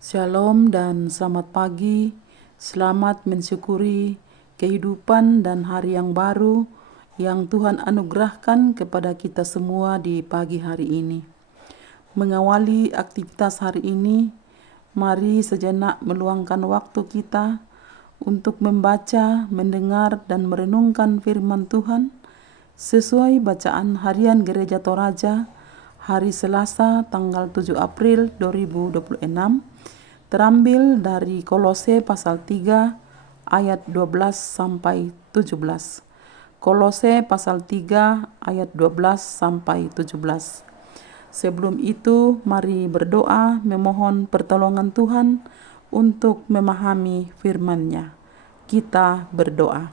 Shalom dan selamat pagi. Selamat mensyukuri kehidupan dan hari yang baru yang Tuhan anugerahkan kepada kita semua di pagi hari ini. Mengawali aktivitas hari ini, mari sejenak meluangkan waktu kita untuk membaca, mendengar, dan merenungkan firman Tuhan sesuai bacaan harian Gereja Toraja hari Selasa tanggal 7 April 2026, terambil dari Kolose pasal 3 ayat 12 sampai 17. Kolose pasal 3 ayat 12 sampai 17. Sebelum itu, mari berdoa memohon pertolongan Tuhan untuk memahami firman-Nya. Kita berdoa.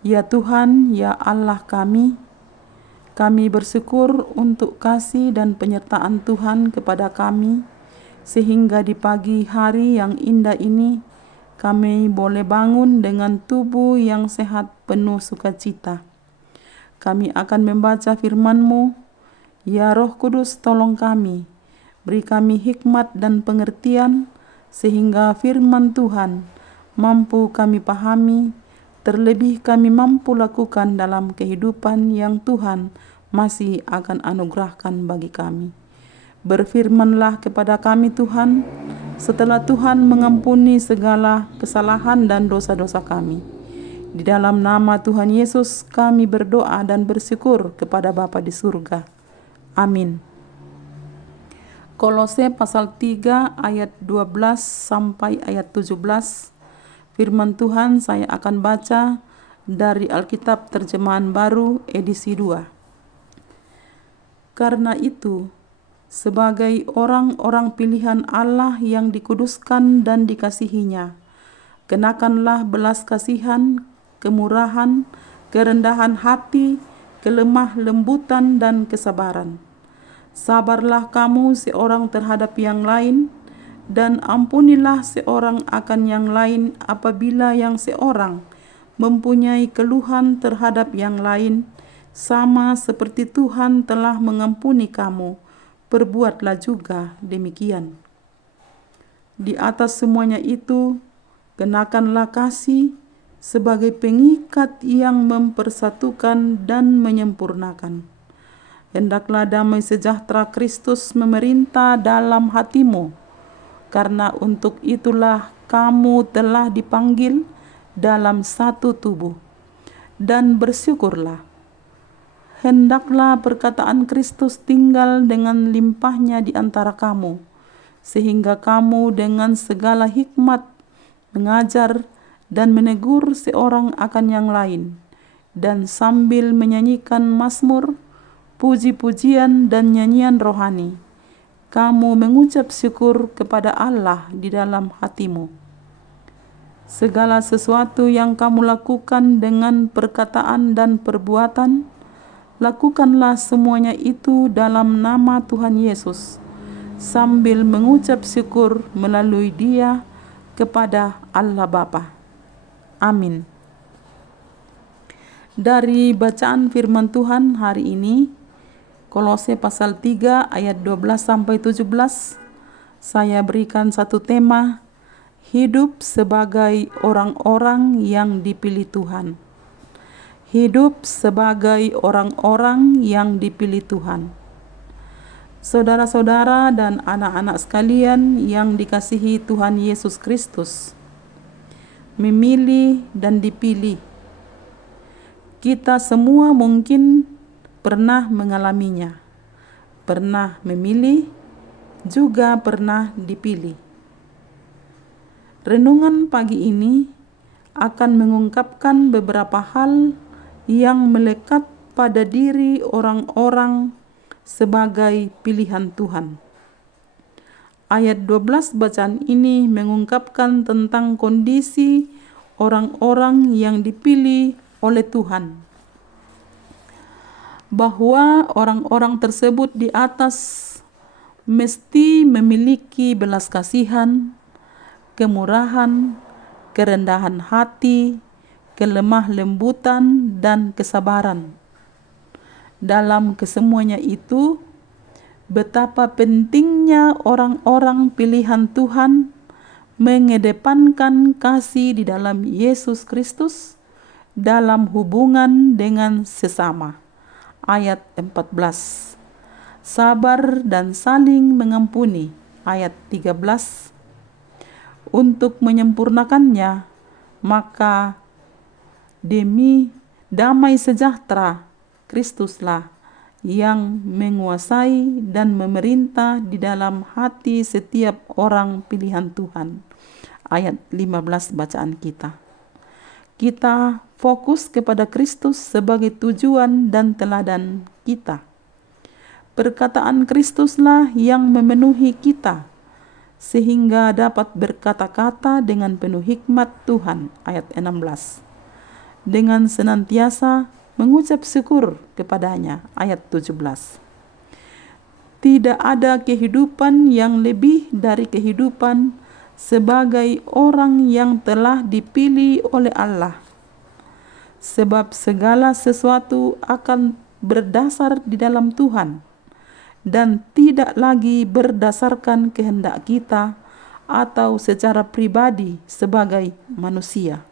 Ya Tuhan, ya Allah kami bersyukur untuk kasih dan penyertaan Tuhan kepada kami, sehingga di pagi hari yang indah ini, kami boleh bangun dengan tubuh yang sehat penuh sukacita. Kami akan membaca firman-Mu. Ya Roh Kudus, tolong kami, beri kami hikmat dan pengertian, sehingga firman Tuhan mampu kami pahami, terlebih kami mampu lakukan dalam kehidupan yang Tuhan masih akan anugerahkan bagi kami. Berfirmanlah kepada kami Tuhan, setelah Tuhan mengampuni segala kesalahan dan dosa-dosa kami. Di dalam nama Tuhan Yesus kami berdoa dan bersyukur kepada Bapa di surga. Amin. Kolose pasal 3 ayat 12 sampai ayat 17. Firman Tuhan saya akan baca dari Alkitab Terjemahan Baru edisi 2. Karena itu, sebagai orang-orang pilihan Allah yang dikuduskan dan dikasihinya, kenakanlah belas kasihan, kemurahan, kerendahan hati, kelemah lembutan dan kesabaran. Sabarlah kamu seorang terhadap yang lain, dan ampunilah seorang akan yang lain apabila yang seorang mempunyai keluhan terhadap yang lain, sama seperti Tuhan telah mengampuni kamu, perbuatlah juga demikian. Di atas semuanya itu, kenakanlah kasih sebagai pengikat yang mempersatukan dan menyempurnakan. Hendaklah damai sejahtera Kristus memerintah dalam hatimu, karena untuk itulah kamu telah dipanggil dalam satu tubuh. Dan bersyukurlah. Hendaklah perkataan Kristus tinggal dengan limpahnya di antara kamu, sehingga kamu dengan segala hikmat mengajar dan menegur seorang akan yang lain, dan sambil menyanyikan mazmur, puji-pujian dan nyanyian rohani, kamu mengucap syukur kepada Allah di dalam hatimu. Segala sesuatu yang kamu lakukan dengan perkataan dan perbuatan, lakukanlah semuanya itu dalam nama Tuhan Yesus, sambil mengucap syukur melalui Dia kepada Allah Bapa. Amin. Dari bacaan firman Tuhan hari ini, Kolose pasal 3 ayat 12 sampai 17, saya berikan satu tema, hidup sebagai orang-orang yang dipilih Tuhan. Hidup sebagai orang-orang yang dipilih Tuhan. Saudara-saudara dan anak-anak sekalian yang dikasihi Tuhan Yesus Kristus, memilih dan dipilih. Kita semua mungkin pernah mengalaminya, pernah memilih, juga pernah dipilih. Renungan pagi ini akan mengungkapkan beberapa hal yang melekat pada diri orang-orang sebagai pilihan Tuhan. Ayat 12 bacaan ini mengungkapkan tentang kondisi orang-orang yang dipilih oleh Tuhan, bahwa orang-orang tersebut di atas mesti memiliki belas kasihan, kemurahan, kerendahan hati, kelemah lembutan, dan kesabaran. Dalam kesemuanya itu, betapa pentingnya orang-orang pilihan Tuhan mengedepankan kasih di dalam Yesus Kristus dalam hubungan dengan sesama. Ayat 14. Sabar dan saling mengampuni. Ayat 13. Untuk menyempurnakannya, maka demi damai sejahtera Kristuslah yang menguasai dan memerintah di dalam hati setiap orang pilihan Tuhan. Ayat 15 bacaan kita. Kita fokus kepada Kristus sebagai tujuan dan teladan kita. Perkataan Kristuslah yang memenuhi kita, sehingga dapat berkata-kata dengan penuh hikmat Tuhan. Ayat 16. Dengan senantiasa mengucap syukur kepadanya. Ayat 17. Tidak ada kehidupan yang lebih dari kehidupan sebagai orang yang telah dipilih oleh Allah. Sebab segala sesuatu akan berdasar di dalam Tuhan dan tidak lagi berdasarkan kehendak kita atau secara pribadi sebagai manusia.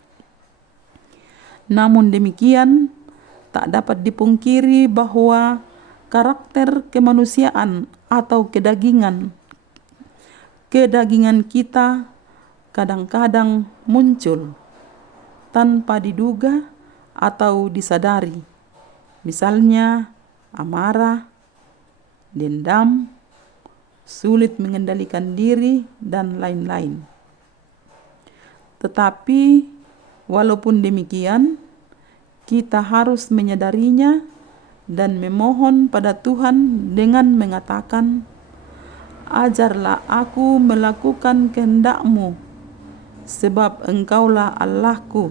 Namun demikian, tak dapat dipungkiri bahwa karakter kemanusiaan atau kedagingan kita kadang-kadang muncul tanpa diduga atau disadari. Misalnya amarah, dendam, sulit mengendalikan diri, dan lain-lain. Tetapi walaupun demikian, kita harus menyadarinya dan memohon pada Tuhan dengan mengatakan, "Ajarlah aku melakukan kehendak-Mu, sebab Engkaulah Allahku.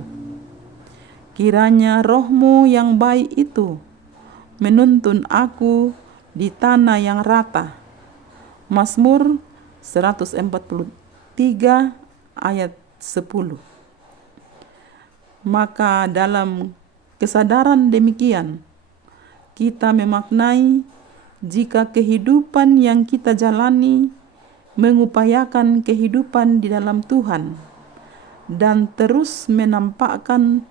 Kiranya Roh-Mu yang baik itu menuntun aku di tanah yang rata." Mazmur 143 ayat 10. Maka dalam kesadaran demikian, kita memaknai jika kehidupan yang kita jalani mengupayakan kehidupan di dalam Tuhan dan terus menampakkan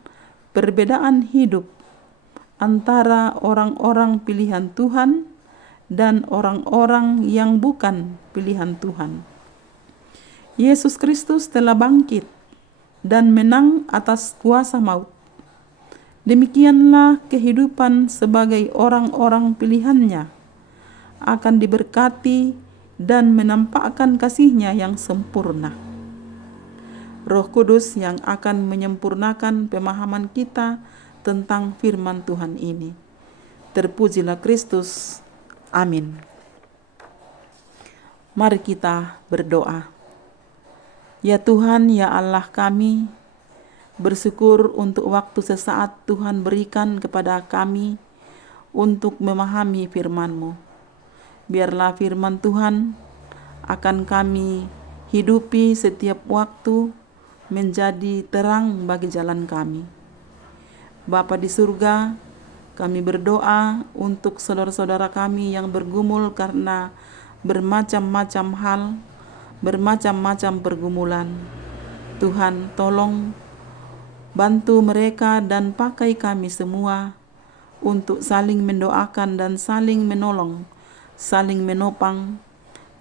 perbedaan hidup antara orang-orang pilihan Tuhan dan orang-orang yang bukan pilihan Tuhan. Yesus Kristus telah bangkit dan menang atas kuasa maut. Demikianlah kehidupan sebagai orang-orang pilihannya akan diberkati dan menampakkan kasih-Nya yang sempurna. Roh Kudus yang akan menyempurnakan pemahaman kita tentang firman Tuhan ini. Terpujilah Kristus. Amin. Mari kita berdoa. Ya Tuhan, ya Allah kami, bersyukur untuk waktu sesaat Tuhan berikan kepada kami untuk memahami firman-Mu. Biarlah firman Tuhan akan kami hidupi setiap waktu menjadi terang bagi jalan kami. Bapa di surga, kami berdoa untuk saudara-saudara kami yang bergumul karena bermacam-macam hal, bermacam-macam pergumulan. Tuhan, tolong bantu mereka dan pakai kami semua untuk saling mendoakan dan saling menolong, saling menopang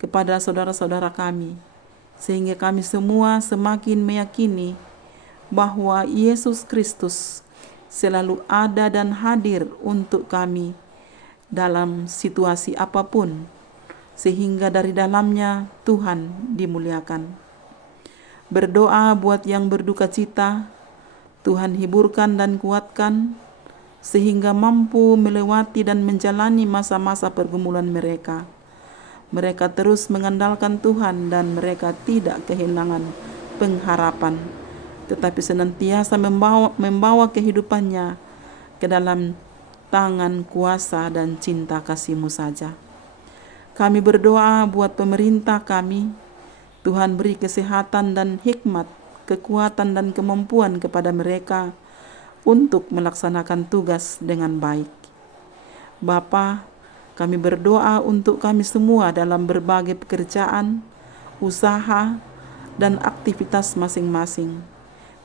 kepada saudara-saudara kami, sehingga kami semua semakin meyakini bahwa Yesus Kristus selalu ada dan hadir untuk kami dalam situasi apapun, sehingga dari dalamnya Tuhan dimuliakan. Berdoa buat yang berduka cita, Tuhan hiburkan dan kuatkan, sehingga mampu melewati dan menjalani masa-masa pergumulan mereka. Mereka terus mengandalkan Tuhan dan mereka tidak kehilangan pengharapan, tetapi senantiasa membawa kehidupannya ke dalam tangan kuasa dan cinta kasih-Mu saja. Kami berdoa buat pemerintah kami, Tuhan beri kesehatan dan hikmat, kekuatan dan kemampuan kepada mereka untuk melaksanakan tugas dengan baik. Bapa, Kami berdoa untuk kami semua dalam berbagai pekerjaan, usaha, dan aktivitas masing-masing.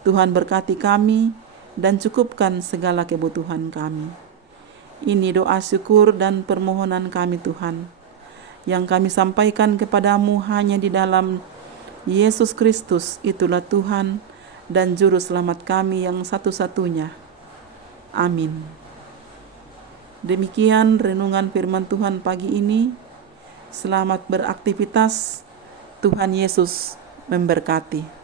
Tuhan berkati kami dan cukupkan segala kebutuhan kami. Ini doa syukur dan permohonan kami Tuhan, yang kami sampaikan kepadamu hanya di dalam Yesus Kristus, itulah Tuhan dan Juru Selamat kami yang satu-satunya. Amin. Demikian renungan firman Tuhan pagi ini. Selamat beraktivitas. Tuhan Yesus memberkati.